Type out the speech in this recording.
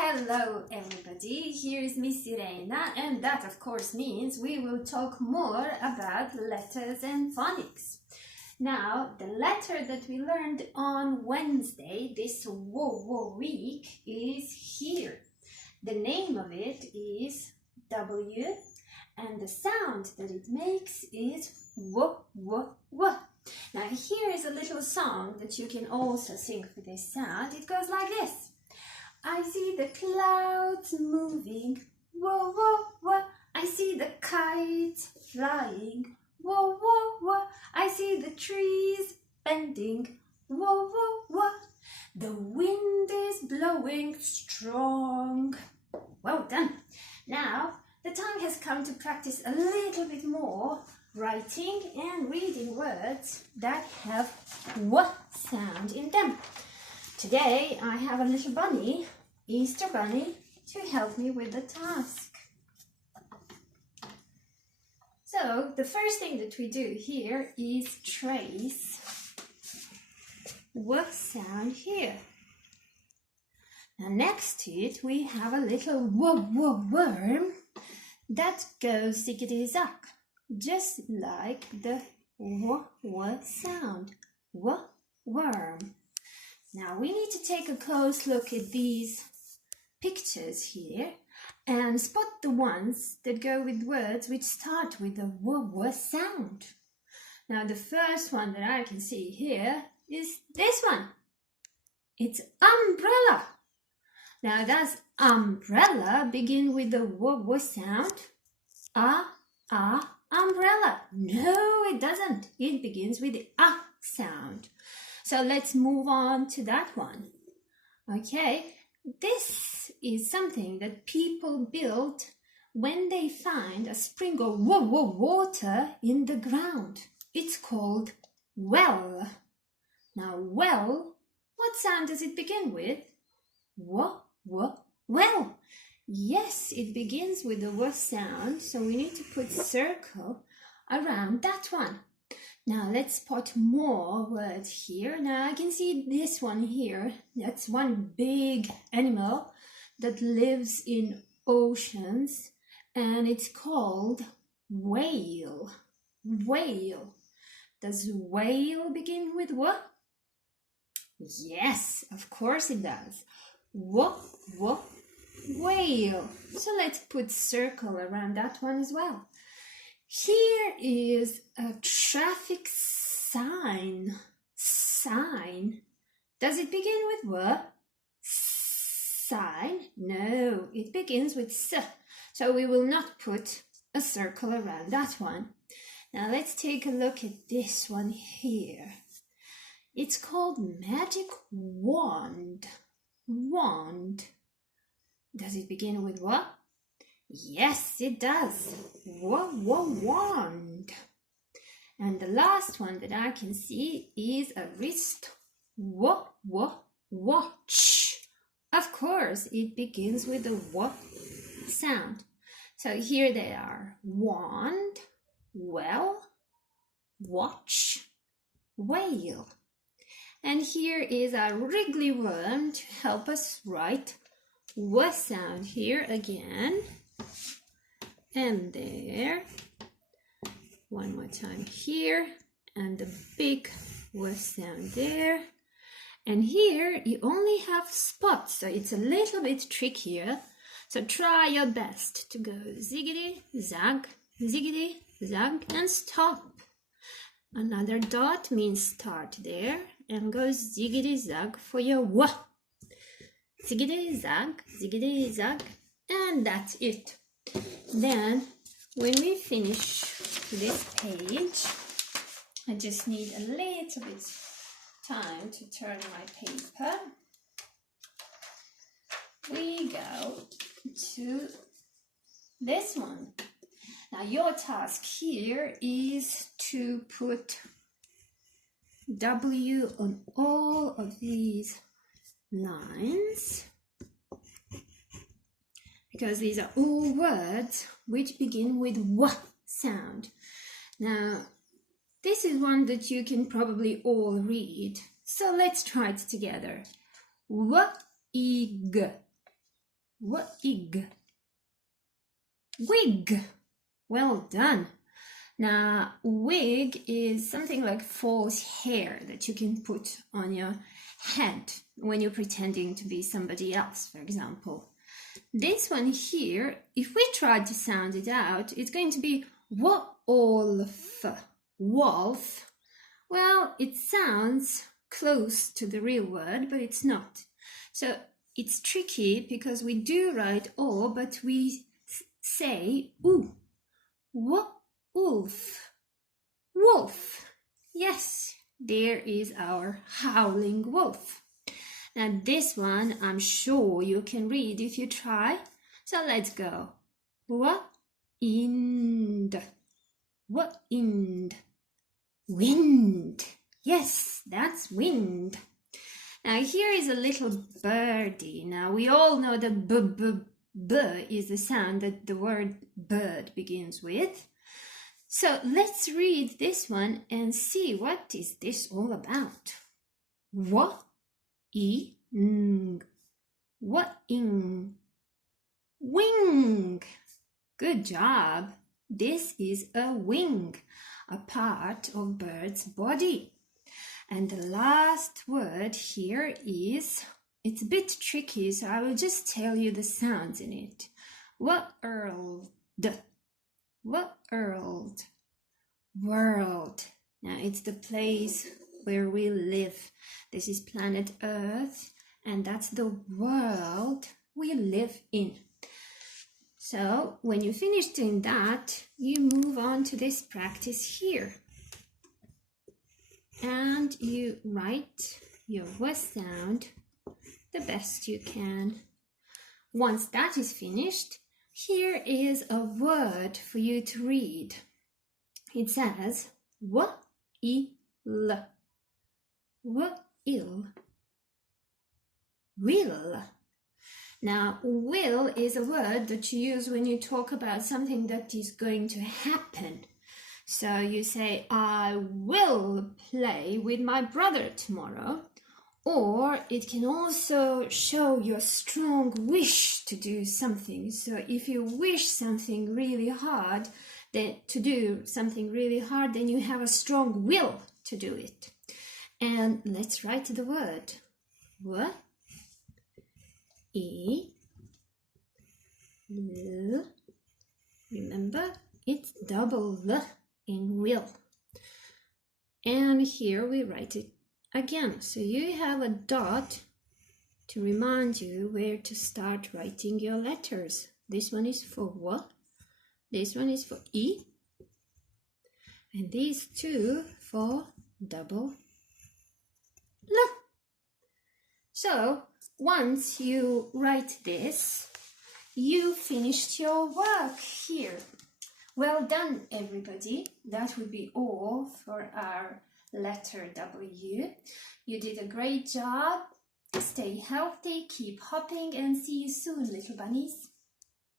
Hello everybody, here is Miss Irena, and that of course means we will talk more about letters and phonics. Now, the letter that we learned on Wednesday, this week, is here. The name of it is W, and the sound that it makes is w. Now, here is a little song that you can also sing for this sound. It goes like this. I see the clouds moving, whoa, whoa, whoa. I see the kites flying, whoa, whoa, whoa. I see the trees bending, whoa, whoa, whoa. The wind is blowing strong. Well done. Now, the time has come to practice a little bit more writing and reading words that have w sound in them. Today I have a little bunny, Easter bunny, to help me with the task. So the first thing that we do here is trace w sound here. Now next to it we have a little worm that goes ziggity-zack, just like the w sound, worm. Now we need to take a close look at these pictures here and spot the ones that go with words which start with the w sound. Now the first one that I can see here is this one. It's umbrella. Now does umbrella begin with the w sound? Umbrella. No, it doesn't. It begins with the sound. So let's move on to that one. Okay, this is something that people build when they find a spring of water in the ground. It's called well. Now well, what sound does it begin with? Well. Yes, it begins with the w sound, so we need to put circle around that one. Now let's spot more words here. Now I can see this one here. That's one big animal that lives in oceans, and it's called whale. Whale. Does whale begin with what? Yes, of course it does. Whale. So let's put circle around that one as well. Here is a traffic sign. Sign. Does it begin with what? Sign? No, it begins with s. So we will not put a circle around that one. Now let's take a look at this one here. It's called magic wand. Wand. Does it begin with what? Yes, it does. Wand. And the last one that I can see is a wrist. Watch. Of course, it begins with the w sound. So here they are. Wand, well, watch, whale. And here is a wriggly worm to help us write w sound here again. And there, one more time here, and the big w sound there. And here you only have spots, so it's a little bit trickier. So try your best to go ziggity, zag, and stop. Another dot means start there, and go ziggity, zag for your w. Ziggity, zag, and that's it. Then, when we finish this page, I just need a little bit time to turn my paper. We go to this one. Now, your task here is to put W on all of these lines, because these are all words which begin with w sound. Now, this is one that you can probably all read, so let's try it together. W-I-G, wig. Wig. Well done. Now, wig is something like false hair that you can put on your head when you're pretending to be somebody else, for example. This one here, if we try to sound it out, it's going to be wolf. Wolf. Well, it sounds close to the real word, but it's not. So it's tricky because we do write O, but we say oo. Wolf. Wolf. Yes, there is our howling wolf. Now this one, I'm sure you can read if you try. So let's go. Wind. Wind. Wind. Yes, that's wind. Now here is a little birdie. Now we all know that b is the sound that the word bird begins with. So let's read this one and see what is this all about. Wing. Wing. Wing. Good job. This is a wing, a part of bird's body. And the last word here is, it's a bit tricky, so I will just tell you the sounds in it. World. World. World. Now it's the place where we live. This is planet Earth, and that's the world we live in. So when you finish doing that, you move on to this practice here. And you write your W sound the best you can. Once that is finished, here is a word for you to read. It says will. Will. Will. Now, will is a word that you use when you talk about something that is going to happen. So you say, I will play with my brother tomorrow. Or it can also show your strong wish to do something. So if you wish something really hard, then you have a strong will to do it. And let's write the word. W, E, L. Remember, it's double L in will. And here we write it again. So you have a dot to remind you where to start writing your letters. This one is for W, this one is for E, and these two for double L. So once you write this, you finished your work here. Well done, everybody. That would be all for our letter W. You did a great job. Stay healthy, keep hopping, and see you soon, little bunnies.